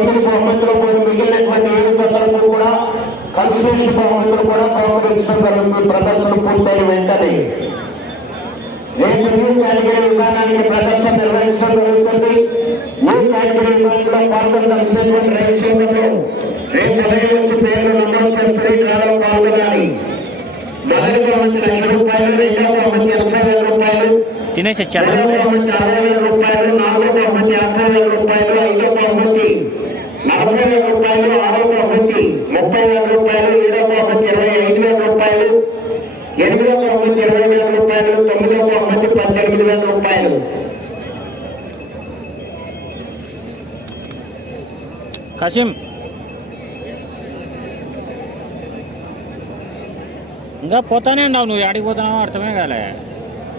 తొమ్మిది బహుమతులు కూడా మిగిలినటువంటి ఏడు జతలకు కూడా కన్సల్టెన్సీ బహుమతులు కూడా బహుకరించడం జరుగుతుంది ప్రదర్శన పూర్తయిన వెంటనే. రేపు న్యూ కేటగిరీ విభాగానికి ప్రదర్శన నిర్వహించడం జరుగుతుంది. న్యూ కేటగిరీ విభాగంలో పాల్గొనాల్సినటువంటి రైతులకు రేపు ఉదయం నుంచి పేర్లు నమోదు చేసుకుని కాలం పాల్గొనాలి. మొదటి బహుమతి లక్ష రూపాయలు రెండవ ఎనభై తినేసి వచ్చాడు వేల రూపాయలు రూపాయలు నలభై వేల రూపాయలు ఆరవ బహుమతి ముప్పై వేల రూపాయలు ఏడవ బహుమతి ఇరవై ఐదు వేల రూపాయలు బహుమతి ఇరవై వేల రూపాయలు తొమ్మిదవ బహుమతి పద్దెనిమిది వేల రూపాయలు కసిం. ఇంకా పోతానే ఉన్నావు నువ్వు ఆడికి పోతున్నావు అర్థమే కాలే.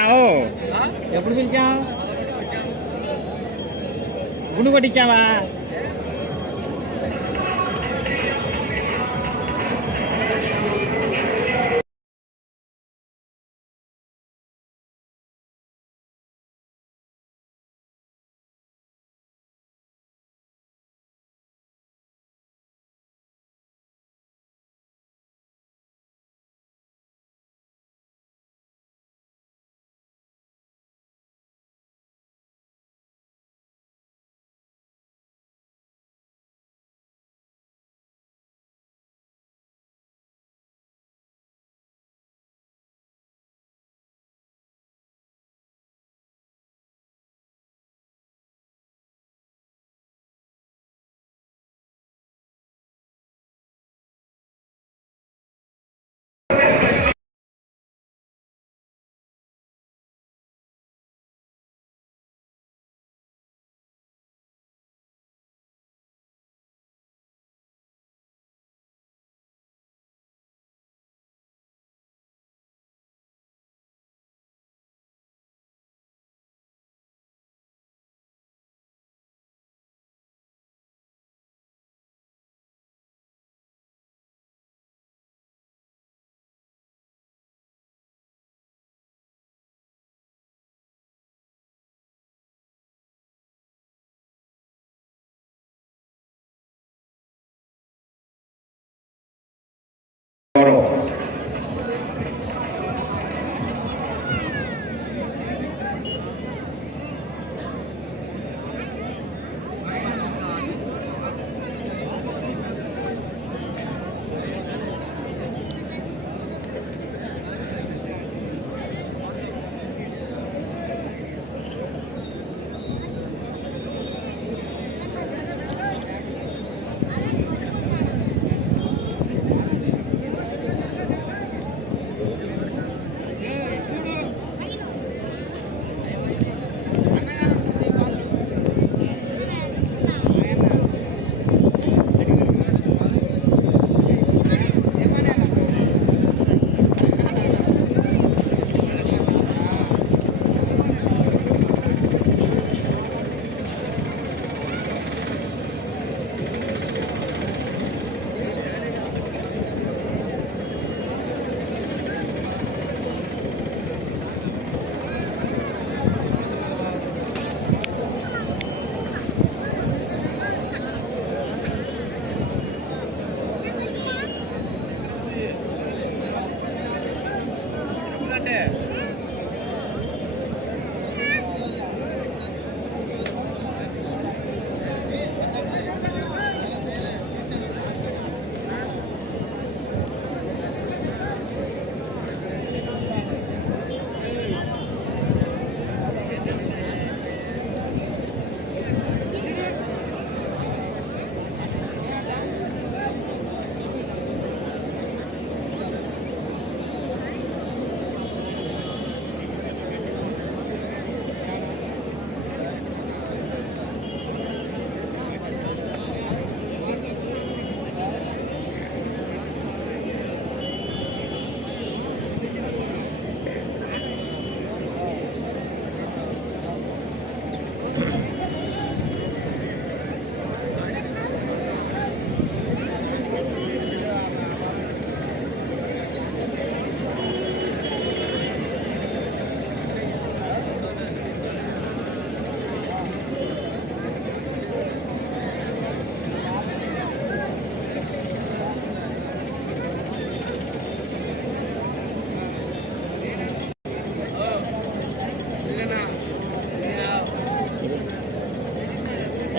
పిలిచావు? ఎప్పుడు పిలిచావు? గుండు కొట్టించావా?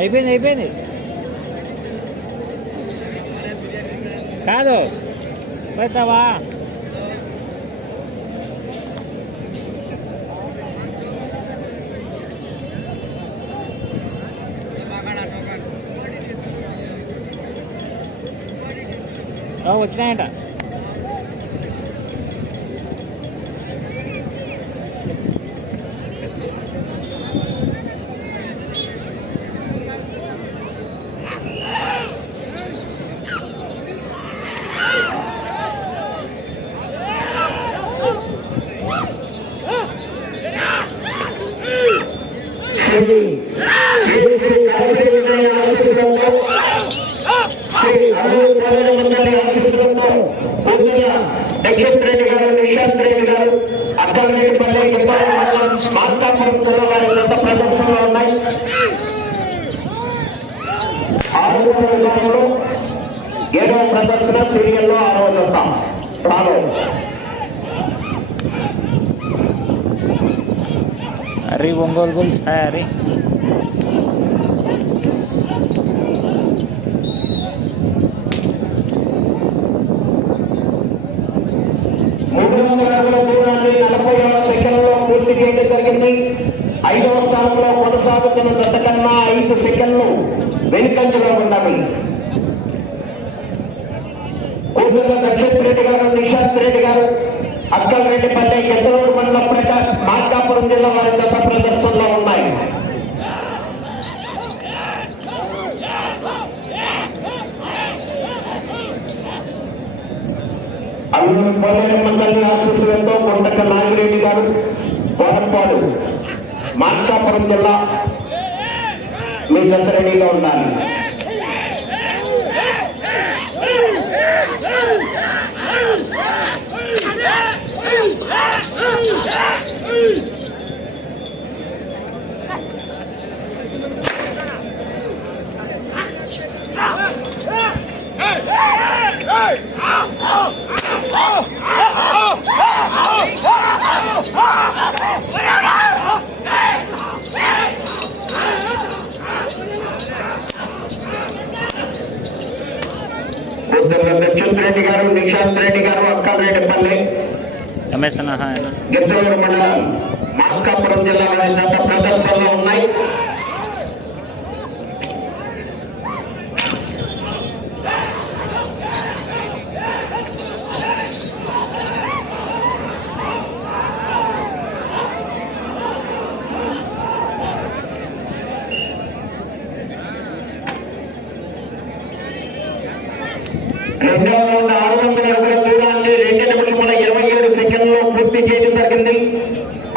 అయిపోయింది అయిపోయింది. కాదు. పెడతావా ఓ, వచ్చినాయంట శ్రీ శ్రీ శ్రీ హరిశ్రీ ఆశీస్సులతో శ్రీ అల్లూరు ప్రజల మండలి ఆశీస్సులతో పొద్దున దక్షిత్ రెడ్డి గారు నిశాంత్ రెడ్డి గారు అక్కలరెడ్డిపల్లి మాస్టాపురం వారి గత ప్రదర్శనలో ఉన్నాయి ఆరు విభాగంలో ఏడవ ప్రదర్శన సీరియల్లో ఆరవ దశ ప్రారంభం అరే ఒంగోలు గోల్స్ అరే మూడు వందల అడుగుల దూరాన్ని నలభై ఏడు సెకండ్లో పూర్తి చేయడం జరిగింది ఐదవ స్థానంలో కొనసాగుతున్న దశ కన్నా ఐదు సెకండ్లు వెనుకంజలో ఉన్నవి రెడ్డి గారు నిశాంత్ రెడ్డి గారు అక్కల్ రెడ్డిపల్లి ఎత్తలూరు మండలం ప్రకాశ్ మార్కాపురం జిల్లా వారి దశ ప్రదర్శనలో ఉన్నాయి అల్లూరు పోలేరు మండలి ఆశీస్సులతో కొండక నాగిరెడ్డి గారు వరంపాడు మార్కాపురం జిల్లా మీ దశ రెడీగా ఉండాలి Yeah దక్షిత్ రెడ్డి గారు నిశాంత్ రెడ్డి గారు అక్కల్ రెడ్డిపల్లి రమేష్ అన్న హాయ్ అన్న గిద్దలూరు మండలం మార్కాపురం జిల్లా వారి జత ప్రదర్శనలో ఉన్నాయి రెండవ రౌండ్ ఆరు వందల అడుగుల దూరాన్ని రెండు నిమిషముల ఇరవై ఏడు సెకండ్లో పూర్తి చేయడం జరిగింది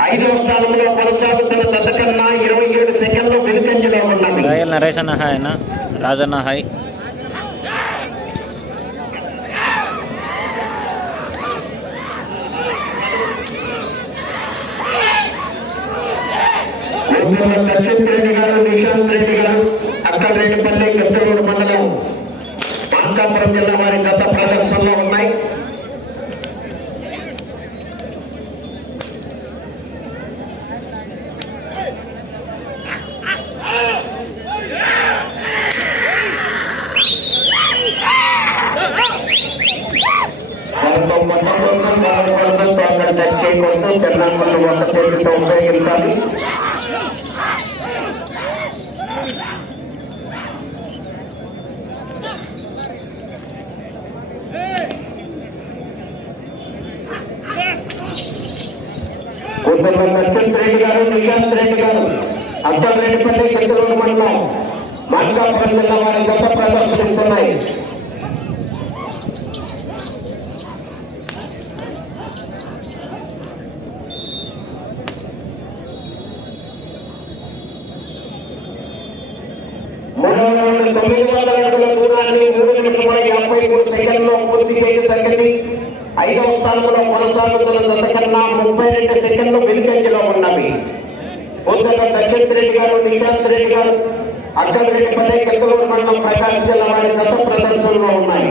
ఐదవ స్థానంలో కొనసాగుతున్న దశ కన్నా ఇరవై ఏడు సెకండ్లు వెనుకంజలో ఉన్నది రాయల్ హాయ్ అన్న. రాజన్న హాయ్ అక్కడ మండలం జిల్లా వారి గత ప్రదర్శనలో ఉన్నాయి కొంత మొట్టమొదటి బాధపడుతూ అక్కడ టచ్ చేయకూడదు చెన్నాపల్లి ఒక చేతితో ఉపయోగించాలి కొందరు దక్షిత్ రెడ్డి గారు నిశాంత్ రెడ్డి గారు అక్కల్ రెడ్డిపల్లి చిత్తూరు మండలం తెలంగాణ జిల్లా ప్రదర్శిస్తున్నాయి తొమ్మిది వందల అడుగుల దూరాన్ని మూడు నిమిషముల యాభై మూడు సెకండ్లో పూర్తి చేయడం ఐదవ స్థానంలో కొనసాగుతున్న దశ కన్నా ముప్పై రెండు సెకండ్లు వెనుకంజలో ఉన్నవి. దక్షిణ దక్షిత్ రెడ్డి గారు నిశాంత్ రెడ్డి గారు అక్కడిపల్లి కిందలూరు మండలం ప్రకాశం జిల్లా వారి గత ప్రదర్శనలో ఉన్నాయి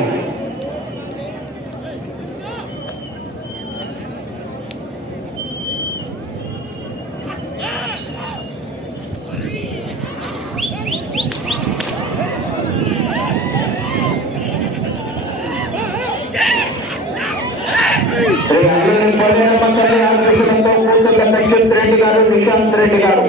రెడ్డి గారు నిశాంత్ రెడ్డి గారు.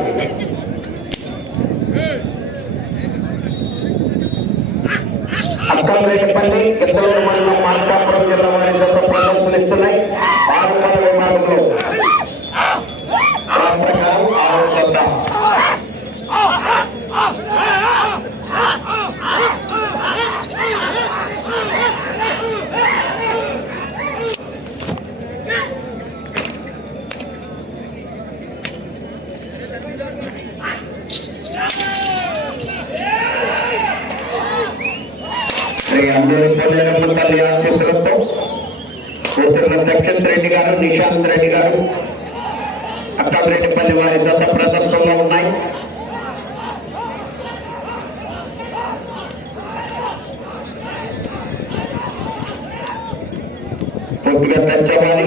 కోతుల రెడ్డి గారు నిశాంత్ రెడ్డి గారు అక్కరెడ్డిపల్లి వారి గత ప్రదర్శనలో ఉన్నాయి. పూర్తిగా పెంచవాలి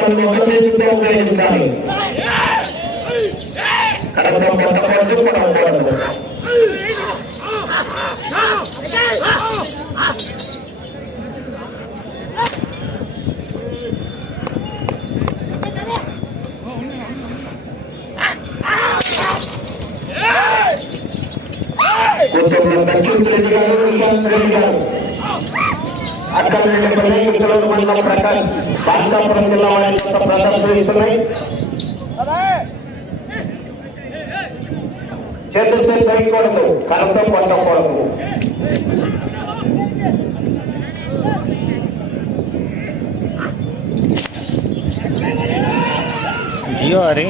కార్యకర్తలు అందరూ ఉపయోగించాలి కొంచెం దక్షిణ రెడ్డి గారు విశాంత్ అక్కడపల్లి ఇతరులు మండల ప్రకాష్ బాల్కాపురం జిల్లా వారి ప్రదర్శిస్తున్నాయి చేతులతో చేయకూడదు కళ్ళతో కొట్టకూడదు జియో హరి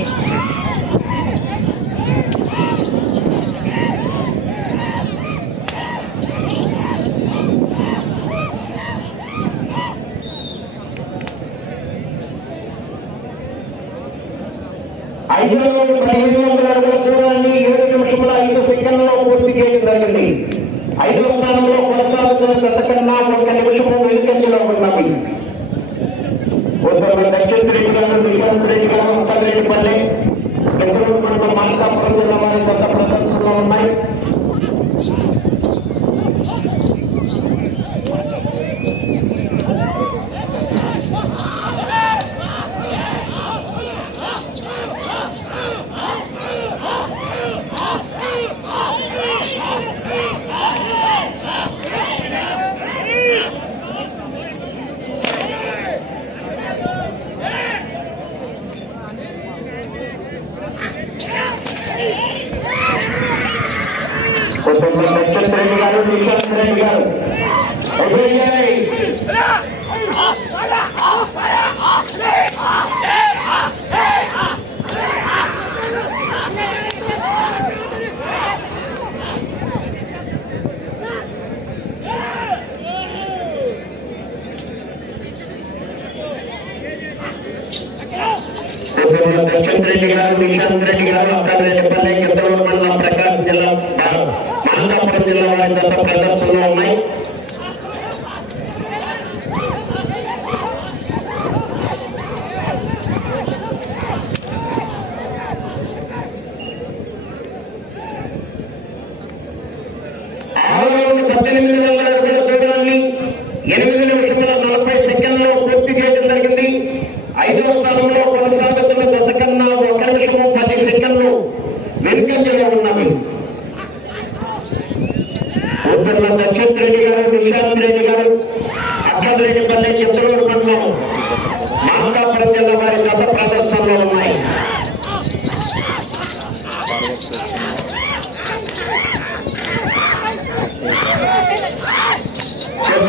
Gracias.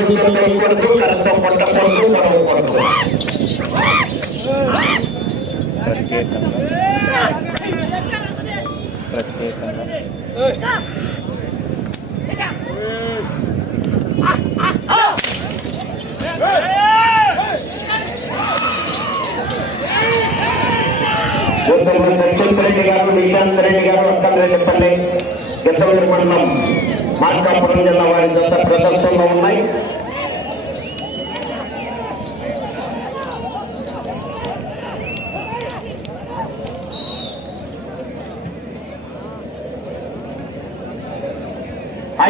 కొడుకు కై కొడుకు కరస్త పొట్ట కొడుకు పొడవు కొడుకు రెడ్డి గారు నిశాంత్ రెడ్డి గారు అక్కన్ రెడ్డిపల్లి గెత్తవల్లి మండలం మార్కాపురం జిల్లా వారి జత ప్రదర్శనలో ఉన్నాయి.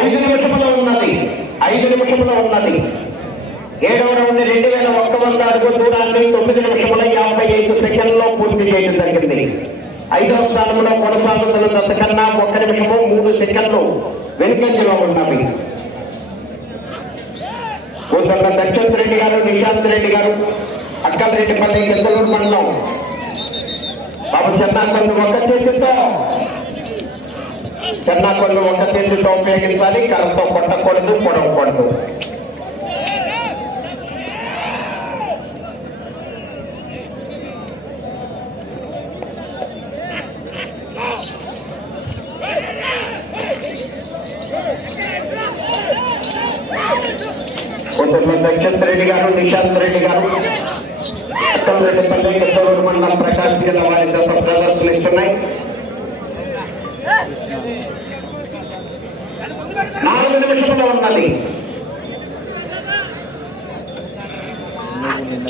ఐదు నిమిషంలో ఉన్నది. ఐదు నిమిషంలో ఉన్నది. ఏడవ రౌండ్ రెండు వేల ఒక్క వంద అడుగు దూరాన్ని తొమ్మిది నిమిషముల యాభై ఐదు సెకండ్లో పూర్తి చేయడం జరిగింది. ఐదవ స్థానంలో కొనసాగుతున్న దశ ఒక్క నిమిషము మూడు సెకండ్లు వెనుకంజలో ఉన్నవి ఉత్తర దక్షంత్ రెడ్డి గారు నిశాంత్ రెడ్డి గారు అక్కలరెడ్డిపల్లి కిందలూరు మండలం. బాబు చెన్నాకొండ ఒక్క చేతితో చెన్నాకొండ ఒక్క చేతితో ఉపయోగించాలి. కర్రతో కొట్టకూడదు పొడవకూడదు. కొంతమంది దక్షిత్ రెడ్డి గారు నిశాంత్ రెడ్డి గారు అక్కంరెడ్డిపల్లి కిత్తూరు మండలం ప్రకాశం జిల్లా వారి జత ప్రదర్శనిస్తున్నాయి నాలుగు నిమిషంలో ఉన్నది నువ్వు నిన్న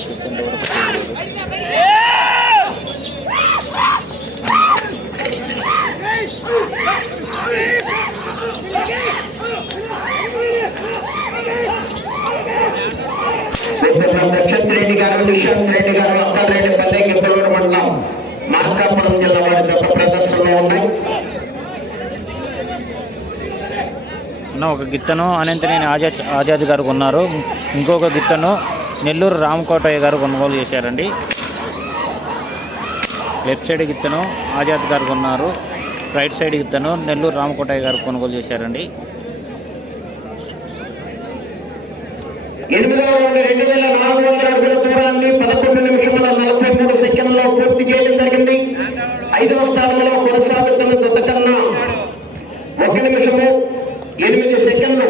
కూర్చుంటే వరకు తెలియదు. రెడ్డి గారు నిశాంత్ రెడ్డి గారు అక్కంరెడ్డిపల్లి కిత్తూరు మండలం మార్కాపురం జిల్లా వారి యొక్క ప్రదర్శనలో ఉన్నాయి. ఒక గిత్తను అనంతనేని ఆజాద్ ఆజాద్ గారు కొన్నారు. ఇంకొక గిత్తను నెల్లూరు రామకోటయ్య గారు కొనుగోలు చేశారండి. లెఫ్ట్ సైడ్ గిత్తను ఆజాద్ గారు కొన్నారు. రైట్ సైడ్ గిత్తను నెల్లూరు రామకోటయ్య గారు కొనుగోలు చేశారండి. ఎనిమిదవ రెండు వేల నాలుగు వందల అడుగుల దూరాన్ని పదకొండు నిమిషముల నలభై మూడు సెకండ్లో పూర్తి చేయడం జరిగింది. ఐదవ స్థానంలో కొనసాగుతున్న జత ఒక నిమిషము ఎనిమిది సెకండ్లు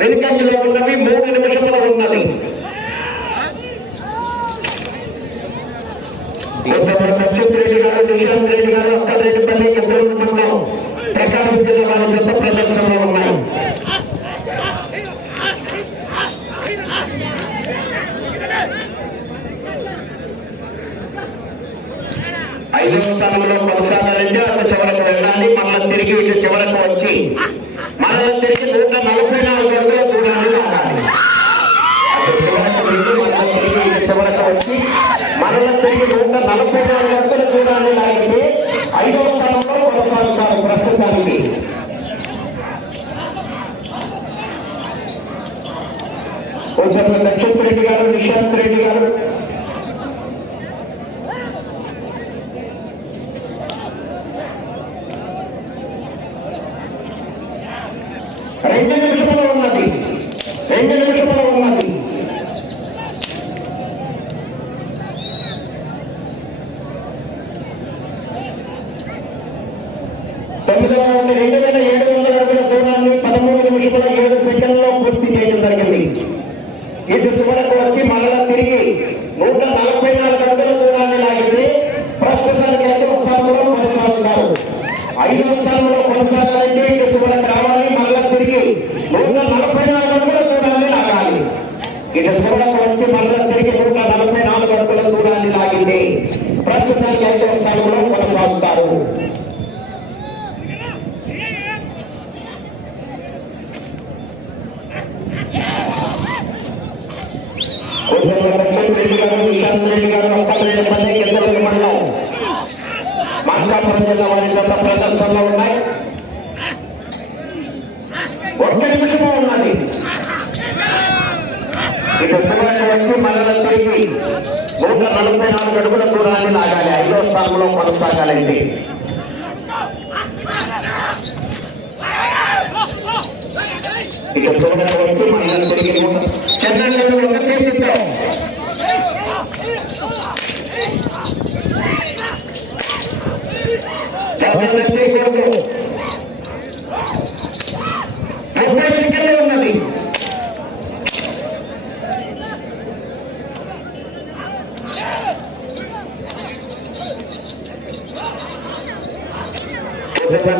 వెనుకంజలో ఉన్నవి మూడు నిమిషముల ఉన్నది. సత్యత్ రెడ్డి గారు నిశాంత్ రెడ్డి గారు అక్కరెడ్డిపల్లి కిందూరు మండలం ప్రకాశం జిల్లా వారి జత ప్రదర్శనలో ఉన్నాయి ఐదవ స్థానంలో కొనసాగాలంటే అటు చివరకు వెళ్ళాలి మళ్ళీ తిరిగి ఇటు చివరకు వచ్చి మళ్ళీ తిరిగి నూట నలభై నాలుగు అడుగుల మూడు లాగాలి ఆడాలి చివరకు వచ్చి మళ్ళీ తిరిగి నూట నలభై నాలుగు అడుగుల చూడాలి లాగితే ఐదవ స్థానంలో కొనసాగుతారు ప్రస్తుతానికి కొంచెం లక్ష్మణ్ రెడ్డి గారు నిశాంత్ రెడ్డి గారు. రైతులు నిమిషంలో ఉన్నది రెండు నిమిషంలో ఉన్నది తొమ్మిదవ రౌండ్ రెండు వేల ఏడు వందల అడుగుల దూరాన్ని పదమూడు నిమిషముల ఏడు సెకండ్లో పూర్తి చేయడం జరిగింది ఇటు చివరకు వచ్చి మరలా తిరిగి నూట నలభై నాలుగు అడుగుల దూరాన్ని లాగితే ప్రస్తుతానికి ఐదవ స్థానంలో కొనసాగుతారు ఐదవ స్థానంలో కొనసాగాలంటే ఇటు చివరకు రావాలి మరలా తిరిగి నూట నలభై నాలుగు అడుగుల దూరాన్ని లాగాలి ఇటు చివరకు వచ్చి మరలా తిరిగి నూట నలభై నాలుగు అడుగుల దూరాన్ని లాగింది ప్రస్తుతానికి ఐదవ స్థానంలో కొనసాగుతారు కొంచెం లక్ష్మణ్ రెడ్డి గారు నిశాంత్ రెడ్డి గారు అక్కలరెడ్డిపల్లి కిందలూరు మండలం మార్కాపురం జిల్లా వారి గత ప్రదర్శనలో ఉన్నాయి. ఒక్క నిమిషమే ఉన్నది. ఇటు చివరికి వచ్చి మరల తిరిగి నూట నలభై నాలుగు అడుగుల దూరాన్ని లాగాలి. ఐదో స్థానంలో కొనసాగాలండి. ఇక చివరికి వచ్చి మరల తిరిగి నూట ఉన్నది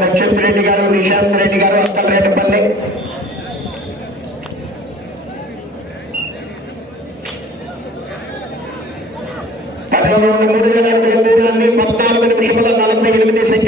లక్ష్మీ గారు నిశాంత్ రెడ్డి గారు అక్కలరెడ్డిపల్లి పదమూడు మూడు వేల ఎనిమిది పద్నాలుగు నిమిషముల నలభై ఎనిమిది సెకండ్